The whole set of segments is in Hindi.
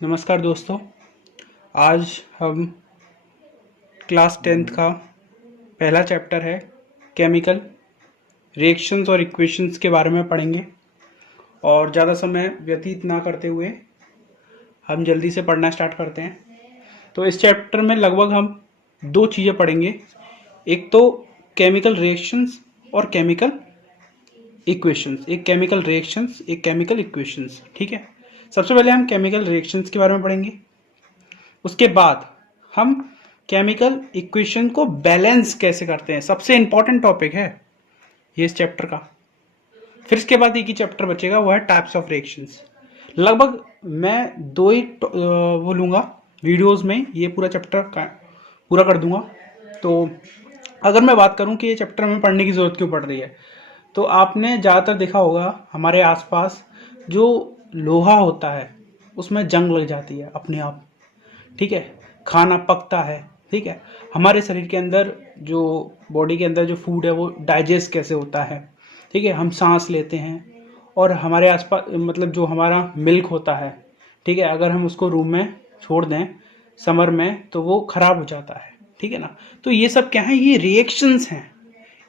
नमस्कार दोस्तों। आज हम क्लास 10th का पहला चैप्टर है केमिकल रिएक्शंस और इक्वेशंस के बारे में पढ़ेंगे। और ज़्यादा समय व्यतीत ना करते हुए हम जल्दी से पढ़ना स्टार्ट करते हैं। तो इस चैप्टर में लगभग हम दो चीज़ें पढ़ेंगे, एक तो केमिकल रिएक्शंस और केमिकल इक्वेशंस। एक केमिकल रिएक्शंस, एक केमिकल इक्वेशंस। ठीक है, सबसे पहले हम केमिकल रिएक्शंस के बारे में पढ़ेंगे। उसके बाद हम केमिकल इक्वेशन को बैलेंस कैसे करते हैं, सबसे इंपॉर्टेंट टॉपिक है ये इस चैप्टर का। फिर इसके बाद एक ही चैप्टर बचेगा, वो है टाइप्स ऑफ रिएक्शंस। लगभग मैं दो ही वो लूँगा वीडियोस में, ये पूरा चैप्टर पूरा कर दूंगा। तो अगर मैं बात करूं कि ये चैप्टर हमें पढ़ने की ज़रूरत क्यों पड़ रही है, तो आपने ज़्यादातर देखा होगा हमारे आसपास जो लोहा होता है उसमें जंग लग जाती है अपने आप। ठीक है, खाना पकता है। ठीक है, हमारे शरीर के अंदर जो बॉडी के अंदर जो फूड है वो डाइजेस्ट कैसे होता है। ठीक है, हम सांस लेते हैं और हमारे आसपास मतलब जो हमारा मिल्क होता है, ठीक है, अगर हम उसको रूम में छोड़ दें समर में तो वो खराब हो जाता है। ठीक है ना, तो ये सब क्या है, ये रिएक्शंस हैं,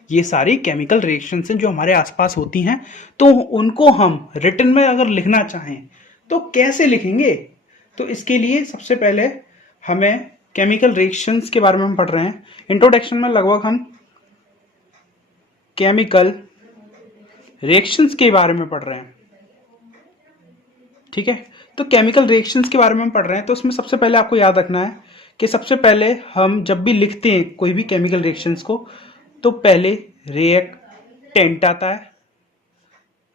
ये सारी केमिकल रिएक्शंस हैं जो हमारे आसपास होती हैं। तो उनको हम रिटन में अगर लिखना चाहें तो कैसे लिखेंगे? तो इसके लिए सबसे पहले हमें केमिकल रिएक्शंस के बारे में हम पढ़ रहे हैं। इंट्रोडक्शन में लगभग हम केमिकल रिएक्शंस के बारे में पढ़ रहे हैं। ठीक है, तो केमिकल रिएक्शंस के बारे में हम पढ़ रहे हैं, तो उसमें सबसे पहले आपको याद रखना है कि सबसे पहले हम जब भी लिखते हैं कोई भी केमिकल रिएक्शंस को, तो पहले रिएक्टेंट आता है,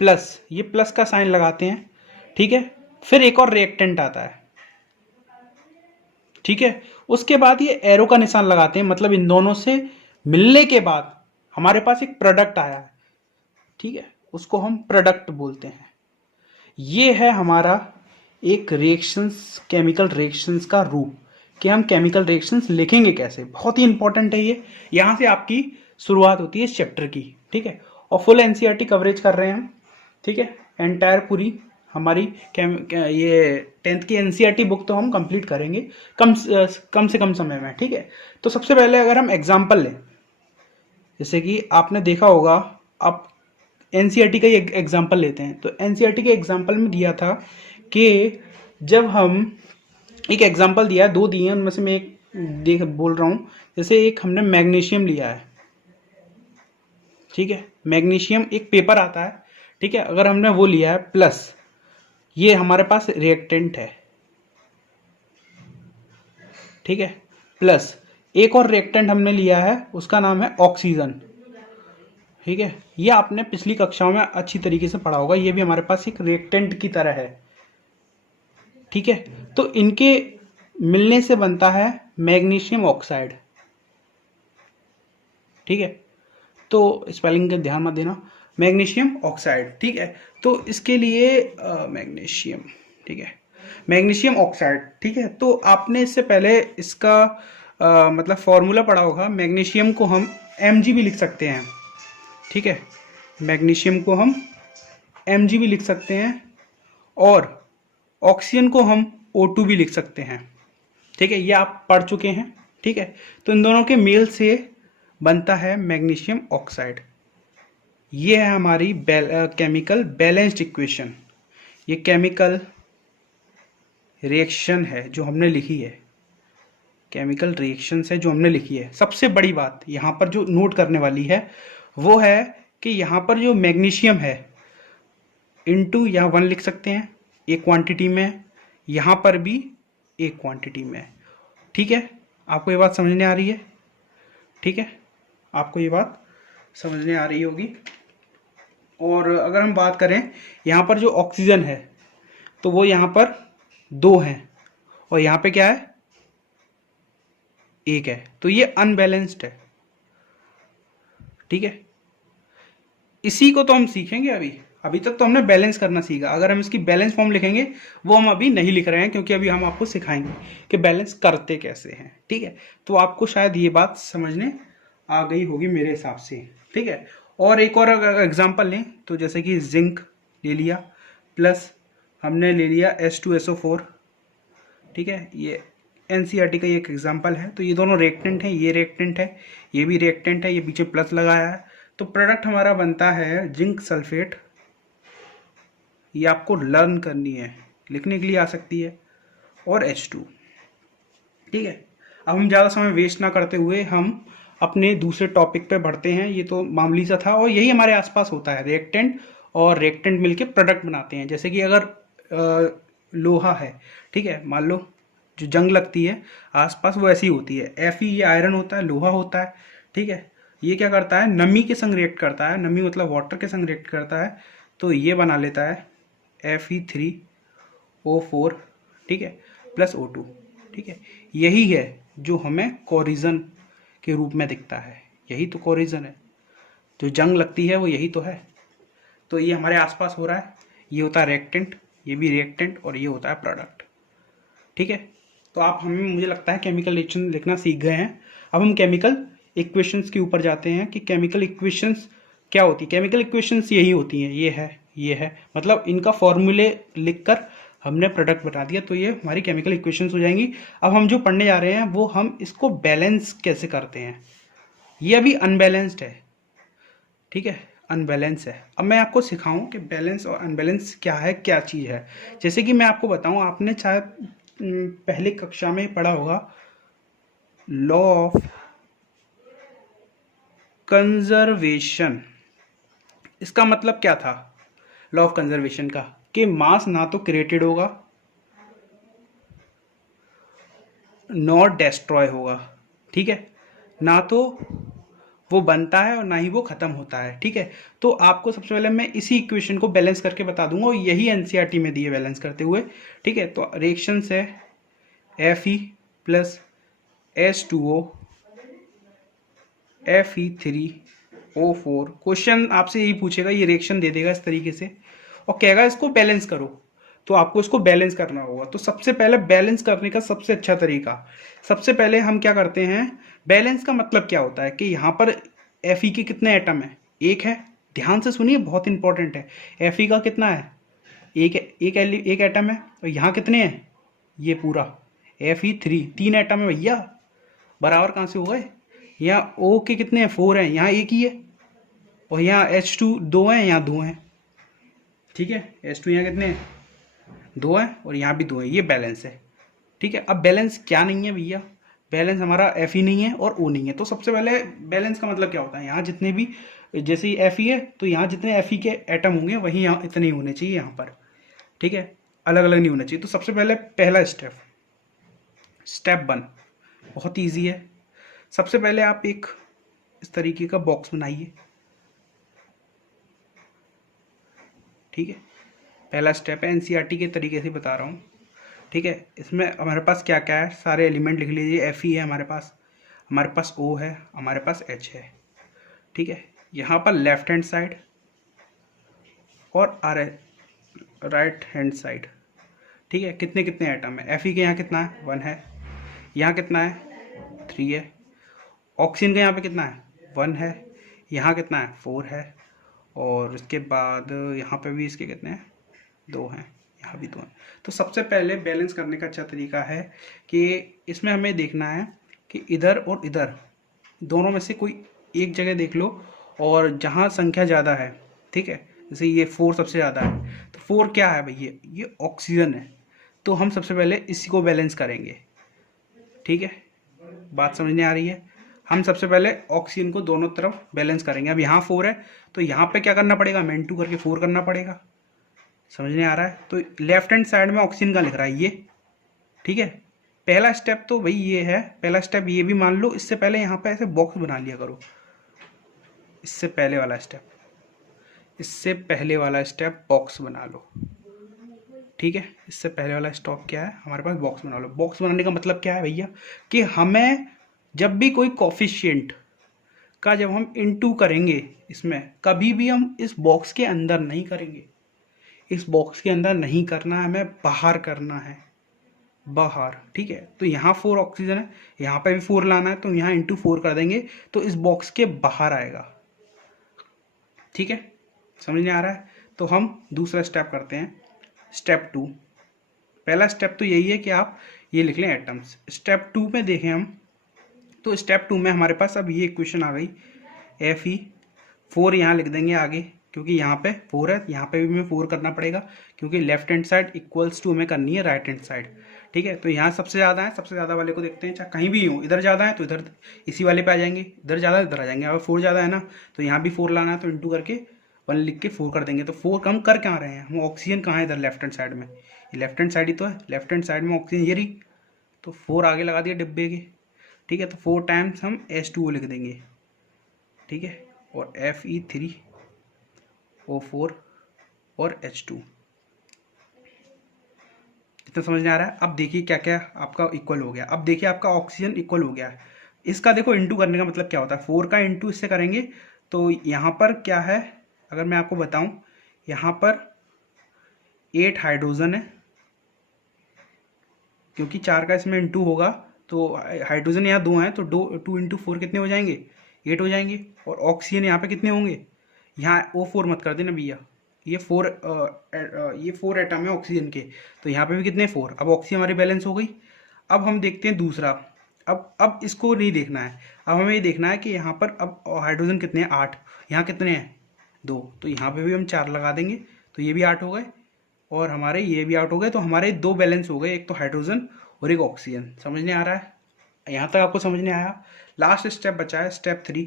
प्लस, ये प्लस का साइन लगाते हैं। ठीक है, फिर एक और रिएक्टेंट आता है। ठीक है, उसके बाद ये एरो का निशान लगाते हैं, मतलब इन दोनों से मिलने के बाद हमारे पास एक प्रोडक्ट आया है। ठीक है, उसको हम प्रोडक्ट बोलते हैं। ये है हमारा एक रिएक्शंस, केमिकल रिएक्शंस का रूप, कि हम केमिकल रिएक्शंस लिखेंगे कैसे। बहुत ही इंपॉर्टेंट है ये, यहां से आपकी शुरुआत होती है इस चैप्टर की। ठीक है, और फुल एनसीईआरटी कवरेज कर रहे हैं हम। ठीक है, एंटायर पूरी हमारी ये 10th की एनसीईआरटी बुक तो हम कंप्लीट करेंगे कम से कम समय में। ठीक है, तो सबसे पहले अगर हम एग्जाम्पल लें, जैसे कि आपने देखा होगा, आप एनसीईआरटी का ही एग्जाम्पल लेते हैं, तो एनसीईआरटी के एग्जाम्पल में दिया था कि जब हम एक एग्जाम्पल दिया है, दो दिए हैं, उनमें से मैं एक देख बोल रहा हूँ। जैसे एक हमने मैग्नीशियम लिया है। ठीक है, मैग्नीशियम एक पेपर आता है। ठीक है, अगर हमने वो लिया है, प्लस ये हमारे पास रिएक्टेंट है। ठीक है, प्लस एक और रिएक्टेंट हमने लिया है, उसका नाम है ऑक्सीजन। ठीक है, ये आपने पिछली कक्षाओं में अच्छी तरीके से पढ़ा होगा, ये भी हमारे पास एक रिएक्टेंट की तरह है। ठीक है, तो इनके मिलने से बनता है मैग्नीशियम ऑक्साइड। ठीक है, तो स्पेलिंग का ध्यान मत देना, मैग्नीशियम ऑक्साइड। ठीक है, तो इसके लिए मैग्नीशियम, ठीक है, मैग्नीशियम ऑक्साइड। ठीक है, तो आपने इससे पहले इसका मतलब फॉर्मूला पढ़ा होगा। मैग्नीशियम को हम Mg भी लिख सकते हैं। ठीक है, मैग्नीशियम को हम Mg भी लिख सकते हैं, और ऑक्सीजन को हम O2 भी लिख सकते हैं। ठीक है, ये आप पढ़ चुके हैं। ठीक है, तो इन दोनों के मेल से बनता है मैग्नीशियम ऑक्साइड। ये है हमारी केमिकल बैलेंस्ड इक्वेशन। ये केमिकल रिएक्शन है जो हमने लिखी है, केमिकल रिएक्शंस है जो हमने लिखी है। सबसे बड़ी बात यहाँ पर जो नोट करने वाली है वो है कि यहाँ पर जो मैग्नीशियम है, इनटू यहाँ 1 लिख सकते हैं एक क्वांटिटी में, यहाँ पर भी एक क्वांटिटी में। ठीक है, आपको ये बात समझने आ रही है? ठीक है, आपको ये बात समझने आ रही होगी। और अगर हम बात करें यहाँ पर जो ऑक्सीजन है, तो वो यहाँ पर 2 हैं, और यहाँ पे क्या है, 1 है, तो ये अनबैलेंस्ड है। ठीक है, इसी को तो हम सीखेंगे अभी। अभी तक तो हमने बैलेंस करना सीखा, अगर हम इसकी बैलेंस फॉर्म लिखेंगे वो हम अभी नहीं लिख रहे हैं, क्योंकि अभी हम आपको सिखाएंगे कि बैलेंस करते कैसे हैं। ठीक है, तो आपको शायद ये बात समझने आ गई होगी मेरे हिसाब से। ठीक है, और एक और एग्जांपल लें तो जैसे कि जिंक ले लिया, प्लस हमने ले लिया H2SO4, ठीक है, ये एनसीईआरटी का एक एग्जांपल है। तो ये दोनों रिएक्टेंट हैं, ये रिएक्टेंट है, ये भी रिएक्टेंट है, ये पीछे प्लस लगाया है। तो प्रोडक्ट हमारा बनता है जिंक सल्फेट। ये आपको लर्न करनी है, लिखने के लिए आ सकती है, और H2। ठीक है, अब हम ज़्यादा समय वेस्ट ना करते हुए हम अपने दूसरे टॉपिक पे बढ़ते हैं। ये तो मामूली सा था, और यही हमारे आसपास होता है, रिएक्टेंट और रिएक्टेंट मिलके प्रोडक्ट बनाते हैं। जैसे कि अगर लोहा है, ठीक है, मान लो जो जंग लगती है आसपास वो ऐसी होती है। Fe ये आयरन होता है, लोहा होता है, ठीक है। ये क्या करता है, नमी के संग रिएक्ट करता है, नमी मतलब वाटर के संग रिएक्ट करता है, तो ये बना लेता है Fe3O4, ठीक है, प्लस O2। ठीक है, यही है जो हमें कोरिजन के रूप में दिखता है। यही तो कोरिजन है, जो जंग लगती है वो यही तो है। तो ये हमारे आसपास हो रहा है, ये होता है रिएक्टेंट, ये भी रिएक्टेंट, और ये होता है प्रोडक्ट। ठीक है, तो आप हमें, मुझे लगता है केमिकल रिएक्शन लिखना सीख गए हैं। अब हम केमिकल इक्वेशंस के ऊपर जाते हैं कि केमिकल इक्वेशंस क्या होती है। केमिकल इक्वेशंस यही होती हैं, ये है, मतलब इनका फॉर्मूले लिखकर हमने प्रोडक्ट बना दिया, तो ये हमारी केमिकल इक्वेशंस हो जाएंगी। अब हम जो पढ़ने जा रहे हैं वो हम इसको बैलेंस कैसे करते हैं। ये अभी अनबैलेंस्ड है, ठीक है, अनबैलेंस है। अब मैं आपको सिखाऊं कि बैलेंस और अनबैलेंस क्या है, क्या चीज़ है। जैसे कि मैं आपको बताऊं, आपने शायद पहले कक्षा में पढ़ा होगा लॉ ऑफ कंजर्वेशन। इसका मतलब क्या था लॉ ऑफ कंजर्वेशन का, कि मास ना तो क्रिएटेड होगा नॉट डेस्ट्रॉय होगा। ठीक है, ना तो वो बनता है और ना ही वो खत्म होता है। ठीक है, तो आपको सबसे पहले मैं इसी इक्वेशन को बैलेंस करके बता दूंगा, और यही एनसीईआरटी में दिए बैलेंस करते हुए। ठीक है, तो रिएक्शन है Fe plus H2O Fe3O4। Question आपसे यही पूछेगा, ये रिएक्शन दे देगा इस तरीके से और कहेगा इसको बैलेंस करो, तो आपको इसको बैलेंस करना होगा। तो सबसे पहले बैलेंस करने का सबसे अच्छा तरीका, सबसे पहले हम क्या करते हैं, बैलेंस का मतलब क्या होता है कि यहाँ पर Fe के कितने एटम है, एक है। ध्यान से सुनिए, बहुत इंपॉर्टेंट है। Fe का कितना है, एक एटम है। और यहाँ कितने हैं, ये पूरा Fe3, 3 एटम है भैया, बराबर कहाँ से हो गए। यहाँ O के कितने हैं, 4 हैं, यहाँ एक ही है। और यहाँ H2 2 हैं, यहाँ 2 हैं। ठीक है, H2 यहाँ कितने हैं, 2 हैं, और यहाँ भी 2 हैं। ये बैलेंस है। ठीक है, अब बैलेंस क्या नहीं है भैया, बैलेंस हमारा Fe नहीं है और O नहीं है। तो सबसे पहले बैलेंस का मतलब क्या होता है, यहाँ जितने भी, जैसे ही Fe है तो यहाँ जितने Fe के एटम होंगे वही यहाँ इतने ही होने चाहिए यहाँ पर। ठीक है, अलग अलग नहीं होना चाहिए। तो सबसे पहले पहला स्टेप 1 बहुत ईजी है। सबसे पहले आप एक इस तरीके का बॉक्स बनाइए। ठीक है, पहला स्टेप है, एनसीईआरटी के तरीके से बता रहा हूँ। ठीक है, इसमें हमारे पास क्या क्या है, सारे एलिमेंट लिख लीजिए। Fe है हमारे पास O है, हमारे पास H है। ठीक है, यहाँ पर लेफ्ट हैंड साइड और राइट हैंड साइड। ठीक है, कितने कितने आइटम है, Fe के यहाँ कितना है, 1 है, यहाँ कितना है, 3 है। ऑक्सीजन का यहाँ पे कितना है, 1 है, यहाँ कितना है, 4 है, और उसके बाद यहाँ पे भी इसके कितने हैं, 2 हैं, यहाँ भी 2 हैं। तो सबसे पहले बैलेंस करने का अच्छा तरीका है कि इसमें हमें देखना है कि इधर और इधर दोनों में से कोई एक जगह देख लो, और जहाँ संख्या ज़्यादा है, ठीक है, जैसे ये 4 सबसे ज़्यादा है, तो 4 क्या है भैया, ये ऑक्सीजन है। तो हम सबसे पहले इसी को बैलेंस करेंगे। ठीक है, बात समझने आ रही है। हम सबसे पहले ऑक्सीजन को दोनों तरफ बैलेंस करेंगे। अब यहाँ 4 है तो यहाँ पे क्या करना पड़ेगा, -2 करके 4 करना पड़ेगा। समझने आ रहा है। तो लेफ्ट हैंड साइड में ऑक्सीजन का लिख रहा है ये। ठीक है, पहला स्टेप तो भाई ये है, पहला स्टेप ये भी मान लो। इससे पहले यहाँ पे ऐसे बॉक्स बना लिया करो। इससे पहले वाला स्टेप बॉक्स बना लो। ठीक है, इससे पहले वाला स्टॉप क्या है, हमारे पास बॉक्स बना लो। बॉक्स बनाने का मतलब क्या है भैया, कि हमें जब भी कोई कोफिशिएंट का जब हम इनटू करेंगे, इसमें कभी भी हम इस बॉक्स के अंदर नहीं करेंगे। इस बॉक्स के अंदर नहीं करना है, हमें बाहर करना है, बाहर। ठीक है, तो यहाँ 4 ऑक्सीजन है, यहाँ पे भी 4 लाना है, तो यहाँ इंटू 4 कर देंगे तो इस बॉक्स के बाहर आएगा। ठीक है, समझ में आ रहा है। तो हम दूसरा स्टेप करते हैं, स्टेप 2। पहला स्टेप तो यही है कि आप ये लिख लें एटम्स। स्टेप 2 में देखें हम, तो स्टेप 2 में हमारे पास अब ये इक्वेशन आ गई Fe4 यहाँ लिख देंगे आगे, क्योंकि यहाँ पे 4 है, यहाँ पे भी हमें 4 करना पड़ेगा, क्योंकि left hand side equals to हमें करनी है राइट हैंड साइड। ठीक है, तो यहाँ सबसे ज़्यादा है, सबसे ज़्यादा वाले को देखते हैं, चाहे कहीं भी हो, इधर ज़्यादा है तो इधर इसी वाले पे आ जाएंगे, इधर ज़्यादा है इधर आ जाएंगे। अगर 4 ज़्यादा है ना तो यहाँ भी 4 लाना है, तो इंटू करके 1 लिख के 4 कर देंगे। तो 4 कम कर कहाँ रहे हैं हम, ऑक्सीजन कहाँ है इधर लेफ्ट हैंड साइड में, ये लेफ्ट हैंड साइड ही तो है, लेफ्ट हैंड साइड में ऑक्सीजन ये रही, तो 4 आगे लगा दिया डिब्बे के। ठीक है, तो 4 टाइम्स हम H2O लिख देंगे। ठीक है, और Fe3O4 और H2। इतना समझ में आ रहा है। अब देखिए क्या क्या आपका इक्वल हो गया। अब देखिए आपका ऑक्सीजन इक्वल हो गया है। इसका देखो इंटू करने का मतलब क्या होता है, 4 का इंटू इससे करेंगे तो यहाँ पर क्या है, अगर मैं आपको बताऊं, यहाँ पर 8 हाइड्रोजन है, क्योंकि 4 का इसमें इंटू होगा तो हाइड्रोजन यहाँ 2 हैं, तो 2 इंटू 4 कितने हो जाएंगे, 8 हो जाएंगे। और ऑक्सीजन यहाँ पे कितने होंगे, यहाँ O4 मत कर देना भैया, ये 4 एटम है ऑक्सीजन के, तो यहाँ पे भी कितने 4। अब ऑक्सीजन हमारी बैलेंस हो गई। अब हम देखते हैं दूसरा। अब इसको नहीं देखना है, अब हमें ये देखना है कि यहाँ पर अब हाइड्रोजन कितने हैं, 8, यहाँ कितने हैं 2, तो यहाँ पे भी हम 4 लगा देंगे, तो ये भी 8 हो गए और हमारे ये भी 8 हो गए। तो हमारे 2 बैलेंस हो गए, एक तो हाइड्रोजन और एक ऑक्सीजन। समझने आ रहा है, यहाँ तक आपको समझने आया। लास्ट स्टेप बचा है स्टेप 3।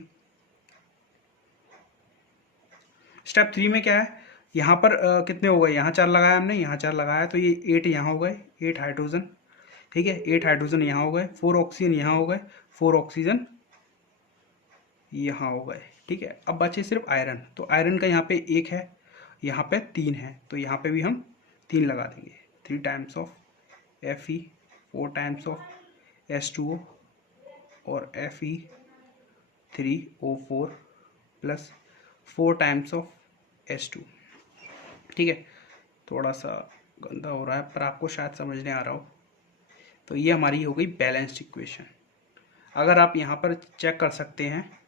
स्टेप 3 में क्या है, यहाँ पर कितने हो गए, यहाँ 4 लगाया हमने, यहाँ 4 लगाया, तो ये 8 यहाँ हो गए, 8 हाइड्रोजन। ठीक है, 8 हाइड्रोजन यहाँ हो गए, 4 ऑक्सीजन यहाँ हो गए, 4 ऑक्सीजन यहाँ हो गए। ठीक है, अब बचे सिर्फ आयरन। तो आयरन का यहाँ पे 1 है, यहाँ पे 3 है, तो यहाँ पे भी हम 3 लगा देंगे। 3 times of Fe, 4 times of H2O और Fe3O4 plus 4 times of H2। ठीक है, थोड़ा सा गंदा हो रहा है पर आपको शायद समझने आ रहा हो। तो ये हमारी हो गई बैलेंस्ड इक्वेशन। अगर आप यहाँ पर चेक कर सकते हैं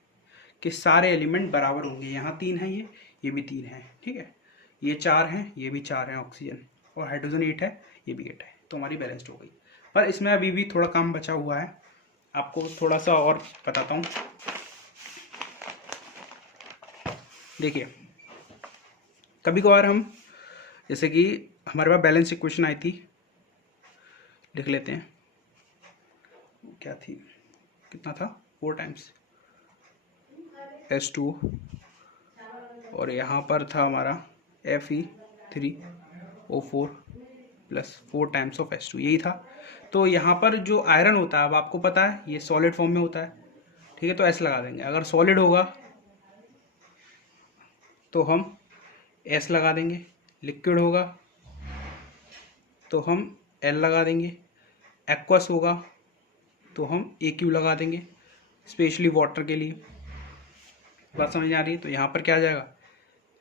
कि सारे एलिमेंट बराबर होंगे, यहाँ 3 है, ये भी 3 है। ठीक है, ये 4 हैं, ये भी 4 हैं ऑक्सीजन, और हाइड्रोजन 8 है, ये भी 8 है, तो हमारी बैलेंस्ड हो गई। पर इसमें अभी भी थोड़ा काम बचा हुआ है, आपको थोड़ा सा और बताता हूँ। देखिए, कभी कभार हम, जैसे कि हमारे पास बैलेंस इक्वेशन आई थी, लिख लेते हैं क्या थी, कितना था, 4 टाइम्स H2O और यहाँ पर था हमारा Fe3O4 plus 4 times of H2, यही था। तो यहाँ पर जो आयरन होता है, अब आपको पता है ये सॉलिड फॉर्म में होता है। ठीक है, तो ऐसे लगा देंगे। अगर सॉलिड होगा तो हम S लगा देंगे, लिक्विड होगा तो हम L लगा देंगे, एक्वस होगा तो हम AQ लगा देंगे, स्पेशली वाटर के लिए। बात समझ आ रही है। तो यहाँ पर क्या आ जाएगा,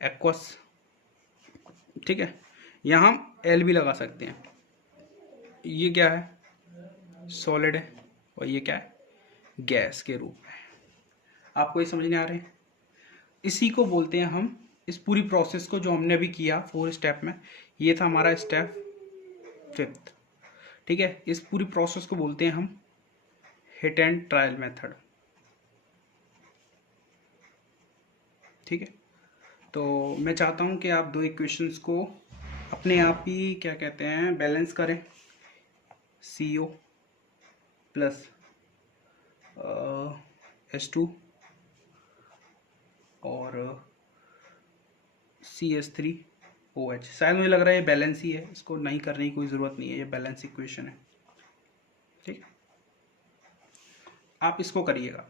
एक्वस। ठीक है, यहाँ हम L भी लगा सकते हैं। ये क्या है, सॉलिड है, और ये क्या है, गैस के रूप में। आपको ये समझने आ रहे हैं। इसी को बोलते हैं हम, इस पूरी प्रोसेस को जो हमने अभी किया 4 स्टेप में, ये था हमारा स्टेप 5। ठीक है, इस पूरी प्रोसेस को बोलते हैं हम हिट एंड ट्रायल मेथड। ठीक है, तो मैं चाहता हूं कि आप 2 इक्वेशंस को अपने आप ही क्या कहते हैं बैलेंस करें। CO प्लस H2 और CH3OH। शायद मुझे लग रहा है ये बैलेंस ही है, इसको नहीं करने की कोई ज़रूरत नहीं है, ये बैलेंस इक्वेशन है। ठीक, आप इसको करिएगा।